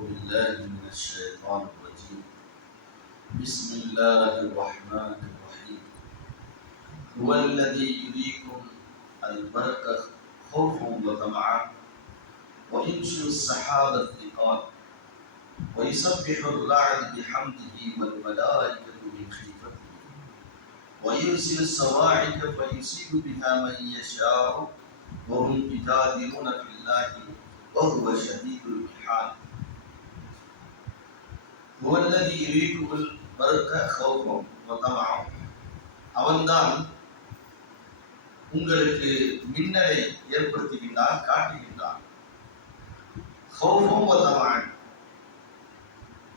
بالله من الشيطان الرجيم. بسم الله الرحمن الرحيم. هو الذي يريكم البرق خوفا وطمعا وينشئ السحاب الثقال ويسبح الرعد بحمده والملائكة من خيفته ويرسل الصواعق فيصيب بها من يشاء وهم يجادلون في الله وهو شديد المحال. هو الذي يريكم البرق خوفا وطمعا. அவன்தான் உங்களுக்கு மின்னலை ஏற்படுத்துகின்றான், காட்டுகின்றான்.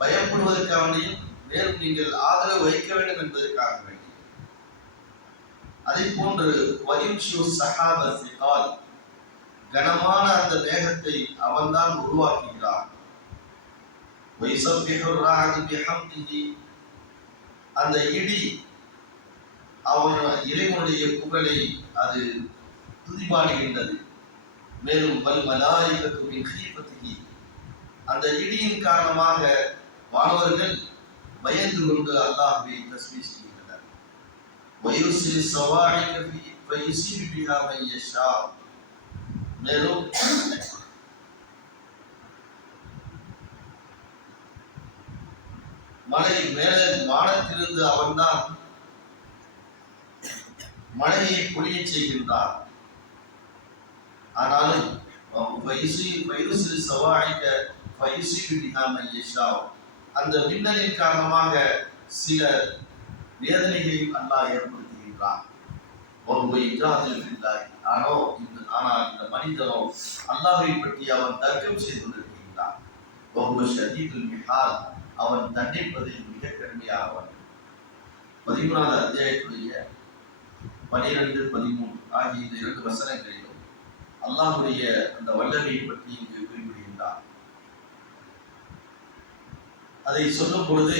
பயப்படுவதற்காகவும் மேலும் நீங்கள் ஆதரவு வைக்க வேண்டும் என்பதற்காக வேண்டி. அதை போன்று கனமான அந்த மேகத்தை அவன்தான் உருவாக்குகிறான். அந்த இடி அவன் இறைவனுடைய புகழை அது துதிபாடுகின்றது. மேலும் அந்த இடியின் காரணமாக வானவர்கள் பயந்து கொண்டு அல்லாஹ்வை தஸ்பீஹ் செய்கின்றனர். மேலும் மழை மேலே வானத்திலிருந்து அவன்தான் மழையை பொழிய செய்கின்றார். ஆனாலும் அந்த மின்னலின் காரணமாக சில வேதனைகளையும் அல்லாஹ் ஏற்படுத்துகின்றான். ஆனால் இந்த மனிதனோ அல்லாஹ்வை பற்றி அவன் தர்க்கம் செய்து கொண்டிருக்கின்றான். அவன் தண்டிப்பதில் மிக கடுமையானவன். 13வது அத்தியாயத்துடைய 12, 13 ஆகிய இந்த 2 வசனங்களிலும் அல்லாஹ்வுடைய அந்த வல்லமையை பற்றி இங்கு குறிப்பிடுகின்றார். அதை சொல்லும் பொழுது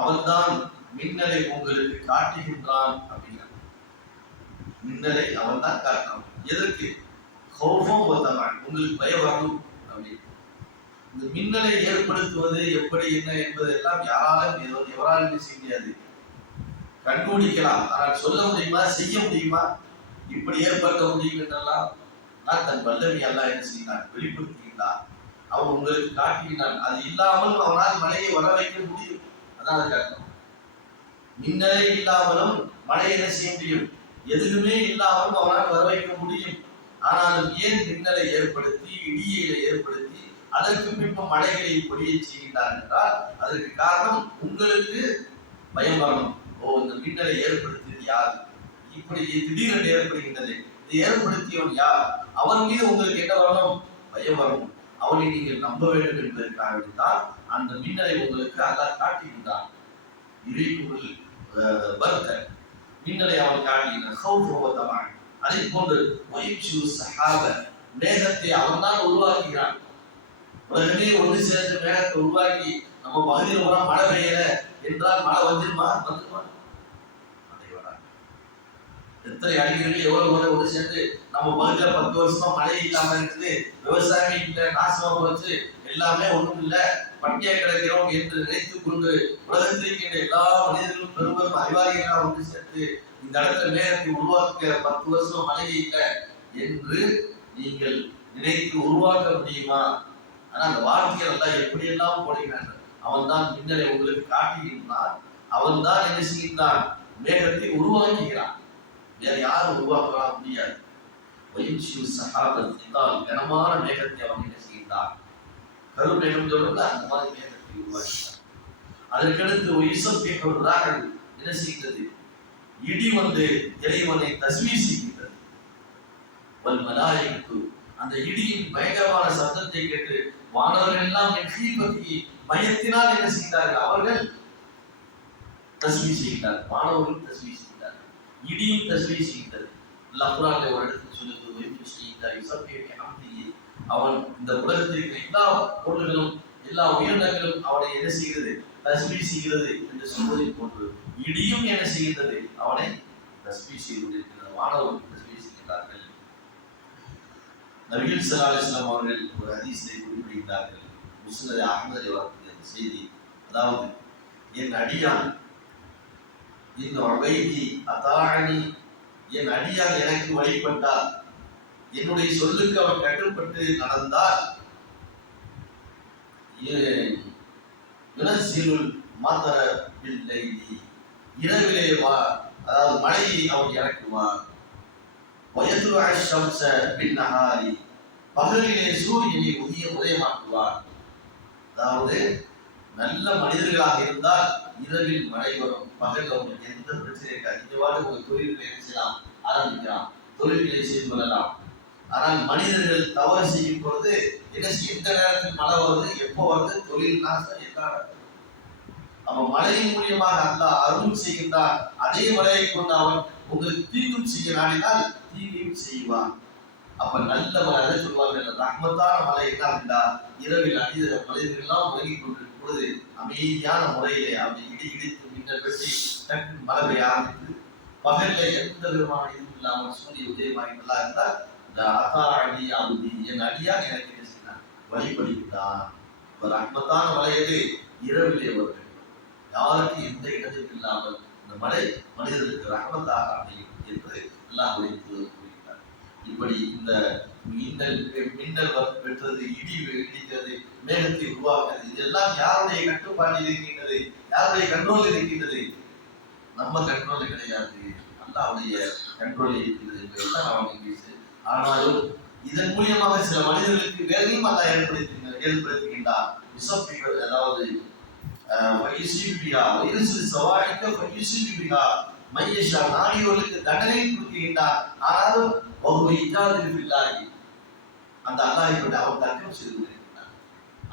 அவன்தான் மின்னலை உங்களுக்கு காட்டுகின்றான் அப்படிங்கிறான். மின்னலை அவன் தான் காட்டுறான். எதற்கு? உங்களுக்கு பயம் வரணும் அப்படின்னு. இந்த மின்னலை ஏற்படுத்துவது எப்படி என்ன என்பதெல்லாம் எவராலும் செய்ய முடியாது. கண்டுபிடிக்கலாம், ஆனால் சொல்ல முடியுமா, செய்ய முடியுமா, இப்படி ஏற்படுத்த முடியும் என்றெல்லாம் தன் வல்லமை எல்லாம் என்ன செய்கிறான், வெளிப்படுத்துகின்றான். அவன் உங்களுக்கு காட்டுகின்றான். அது இல்லாமல் அவனால் மழையை வர வைக்க முடியும். அதான் அது காட்டும். மின்னலே இல்லாமலும் மழை என்ன செய்ய முடியும், எதுவுமே இல்லாமலும் அவனால் வர வைக்க முடியும். ஆனாலும் ஏன் மின்னலை ஏற்படுத்தி இடியை ஏற்படுத்தி அதற்கு பின்பு மழைகளை பொழிய செய்கின்றார் என்றால் அதற்கு காரணம் உங்களுக்கு பயம் வரணும். இந்த மின்னலை ஏற்படுத்தியது யார், இப்படி திடீரென்று ஏற்படுகின்றது, இதை ஏற்படுத்தியவன் யார், அவன் மீது உங்களுக்கு என்ன வரணும், பயம் வரணும். அவனை நீங்கள் நம்ப வேண்டும் என்பதற்காக தான் அந்த மின்னலை உங்களுக்கு அல்லாஹ் காட்டுகின்றான். மின்னலை அவன் காட்டுகின்றான். அதை போன்று மேகத்தை அவன் தான் உருவாக்குகிறான். உலகமே ஒன்று சேர்ந்து மேகத்தை உருவாக்கி நம்ம பகுதியில் போனா மழை பெய்யல என்றால் மழை வந்துருமா? எத்தனை அடிக்கடி எவ்வளவு முறை ஒன்று சேர்ந்து நம்ம பகுதியில 10 வருஷமா மழை இல்லாம இருக்குது, விவசாயம் இல்லை, நாசமா போச்சு, எல்லாமே ஒண்ணும் இல்லை, பட்டியா கிடக்கிறோம் என்று நினைத்துக் கொண்டு உலகத்தில் இருக்கின்ற எல்லா மனிதர்களும் பெரும் அறிவாளிகளாக ஒன்று சேர்த்து இந்த இடத்துல மேகத்தை உருவாக்க 10 வருஷம் மழை இல்லை என்று நீங்கள் நினைத்து உருவாக்க முடியுமா? ஆனா அந்த வார்த்தைகள் எல்லாம் எப்படி எல்லாம் போடுகிறான். அவன் தான் மின்னலை உங்களுக்கு காட்டுகின்றான். அவன் தான் என்ன செய்கின்றான், மேகத்தை உருவாக்குகிறான். வேற யாரும் உருவாக்க முடியாது. கனமான மேகத்தை அவன் என்ன செய்கின்றான், கருமேகம் சொல்றது அந்த மாதிரி மேகத்தை உருவாக்கினான். அதற்கடுத்து என்ன செய்கின்றது, இடி வந்து இறைவனை தஸ்பீஹ் செய்கின்றது. அந்த இடியின் பயங்கரமான சத்தத்தை கேட்டு வானவர்கள் எல்லாம் பயத்தினால் என்ன செய்கிறார்கள், அவர்கள் தஸ்பீஹ் செய்கிறார்கள். வானவர்கள் தஸ்பீஹ் செய்கிறார்கள், இடியும் தஸ்பீஹ் செய்கிறது. அல்லாஹ் குர்ஆனிலே ஒரு இடத்தில் சொல்லுகிறது, அவன் இந்த உலகத்தில் இருக்கிற எல்லா பொருள்களும் எல்லா உயிரினங்களும் அவனை என்ன செய்கிறது, தஸ்பீஹ் செய்கிறது என்று சொல்வதை போன்று இடியும் என்ன செய்கின்றது, அவனை தஸ்பீஹ் செய்து கொண்டிருக்கிறது. வானவர்கள் தஸ்பீஹ் செய்கிறார்கள். நபிகள் ஸல்லல்லாஹு அலைஹி வஸல்லம் அவர்கள் ஒரு ஹதீஸை குறிப்பிடுகிறார்கள். முஸ்னத் அஹ்மதில் வரக்கூடிய அந்த செய்தி. அதாவது என் அடியான் என் உபைதி அதானி, என் அடியான் எனக்கு வழிபட்டால், என்னுடைய சொல்லுக்கு அவன் கட்டுப்பட்டு நடந்தால், மாதர பில்லை, இரவிலே அதாவது மழையை அவன் இறக்குவான். வயதுல ஷம்ஸ பின் நஹாரி, பகலிலே சூரியனை உதயமாக்குவான். அதாவது நல்ல மனிதர்களாக இருந்தால் இரவில் மழை வரும், பகல் அவங்களுக்கு எந்த பிரச்சனை இருக்காது. இந்த வாரம் உங்க தொழில்களை செய்யலாம், ஆரம்பிக்கலாம், தொழில்களை செய்து கொள்ளலாம். ஆனால் மனிதர்கள் தவறு செய்யும் பொழுது என்ன செய்ய, எந்த நேரத்தில் மழை வருது, எப்போ வருது, தொழில் நாசம் எல்லாம். அவன் மழையின் மூலியமாக அல்லாஹ் அருள் செய்கின்றான். அதே மழையை கொண்டு அவன் உங்களுக்கு தீங்கும் செய்ய நாடினால் தீங்கையும் செய்வான். அப்ப நல்ல மழை, அதை சொல்வார்கள், ரஹ்மத்தான மழை என்ன அப்படின்னா, இரவில் மனிதர்கள் எல்லாம் உறங்கிக் கொண்டிருக்கும் பொழுது அமைதியான முறையிலே அப்படி இடித்து மின்னல் வெட்டி டக்கு மழை பெய்ய ஆரம்பித்து, பகல்ல எந்த விதமான இதுவும் இல்லாமல் சூரிய உதயமாகி நல்லா இருந்தால், இந்த அதாரணி அவுதி, என் அடியான் எனக்கு என்ன செய்தான், வழிபடுகிறான். ரஹ்மத்தான மழையது இரவிலே வரும், யாருக்கும் எந்த இடத்தில் இல்லாமல் இந்த மழை மனிதர்களுக்கு ரஹ்மத்தாக அமையும் என்று அல்லாஹ் கூறுகிறார். இப்படி இந்த மின்னல் பெற்றது, இடி இடிக்கிறது, மேகத்தை உருவாக்குறது, இதெல்லாம் யாருடைய கட்டுப்பாட்டில் இருக்கின்றது, யாருடைய கண்ட்ரோல் இருக்கின்றது? நம்ம கண்ட்ரோல் கிடையாது, அல்லாஹ்வுடைய கண்ட்ரோல் இருக்கின்றது என்பதுதான் அவன். ஆனாலும் இதன் மூலியமாக சில மனிதர்களுக்கு வேலையும் அல்லாஹ் ஏற்படுத்துகின்றார். அதாவது நாடியோர்களுக்கு தண்டனை கொடுக்கின்றார். ஆனாலும் அந்த அல்லாஹ் பற்றி அவன் தர்க்கம் செய்து கொண்டிருக்கிறான்.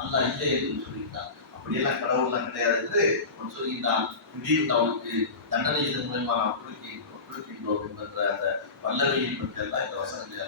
அல்லாஹ் இல்லை என்று சொல்லிட்டான். அப்படியெல்லாம் கடவுள்லாம் கிடையாது என்று அவன் சொல்கின்றான். திடீர்னு அவனுக்கு தண்டனை இதன் மூலமாக நாம் கொடுக்கின்றோம் என்ற அந்த வல்லமையை பற்றி எல்லாம் இந்த வசனங்களை